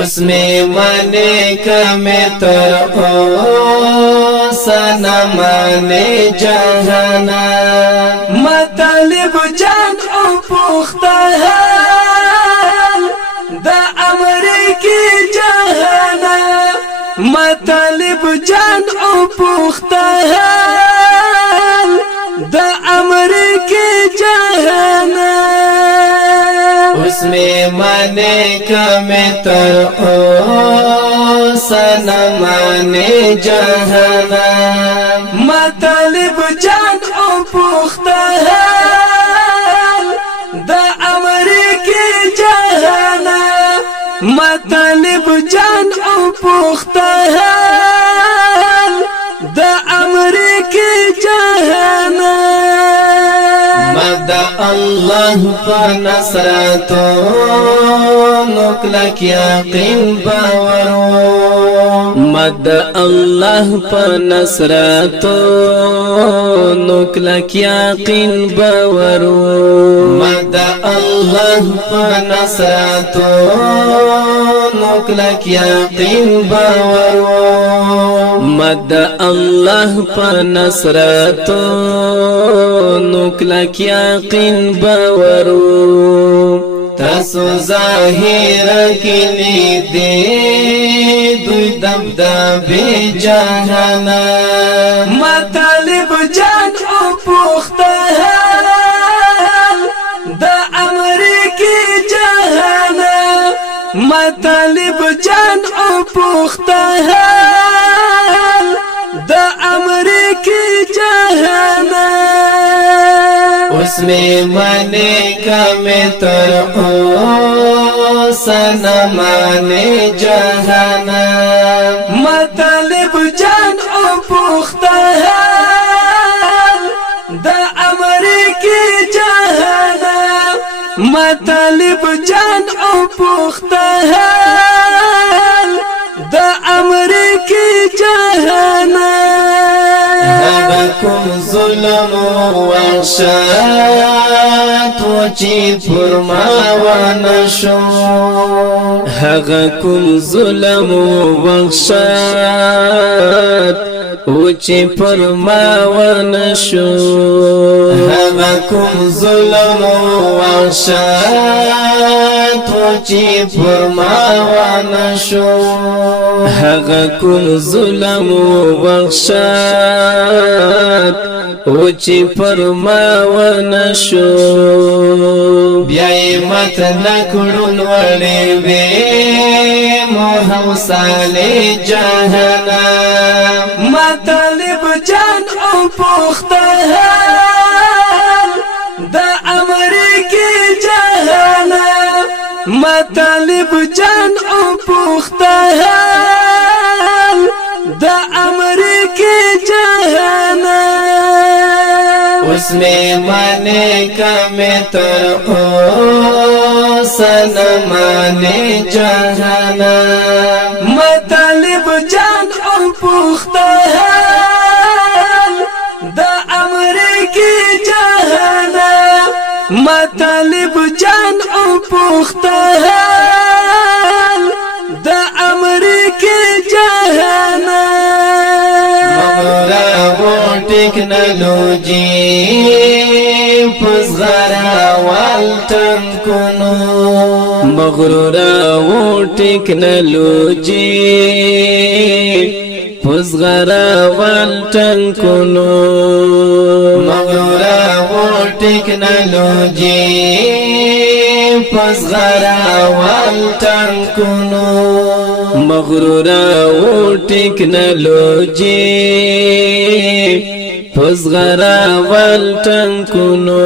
اس میں مانے کمی تر اوسانا مانے جہانا مطالب جان او پوختا حال دا امریکی جہانا مطالب جان او پوختا حال دا امریکی جہانا اس میں مانے کمی تر اوسانا مانے جہانا مطالب جان او پوختا حال دا امریکی جہانا مطالب جان او پوختا حال دا امریکی جہانا مدى الله فنصرته نقلك يقين باورو مدى الله فنصرته نقلك يقين باورو مدى الله فنصرته نقلك يقين باورو مدى الله فنصرته نقلك یقین باورو تاسو ظاهر کلی دی دوی دبدبی جهانا مطالب جان او پوختا حال دا امریکی جهانا مطالب جان او پوختا حال دا امریکی جهانا اس میں مانے کمی تر اوسانا مانے جہانا مطالب جان او پوختا حال دا امریکی جہانا مطالب جان او پوختا حال دا امریکی جہانا کوم ظلم وحشت وچی فرما ونشو هغه کوم ظلم وحشت وچی فرما ونشو هغه کوم ظلم وحشت وچی فرما ونشو هغه کوم ظلم وحشت وچی فرما ونشو بیائی مت نکڑن وڑی بے محوصال جہانا مطالب جان او پوختا حال دا امریکی جہانا مطالب جان او پوختا حال دا امریکی جہانا اس میں مانے کمی تر اوسانا مانے جہانا مطالب جان او پوختا حال دا امریکی جہانا مطالب جان او پوختا حال دا امریکی جہانا ٹیکنالوجی پزغرا والتن کنو مغرورا و ٹیکنالوجی پزغرا والتن کنو مغرورا و ٹیکنالوجی پزغرا والتن کنو مغرورا و ٹیکنالوجی پزغرا والتن کنو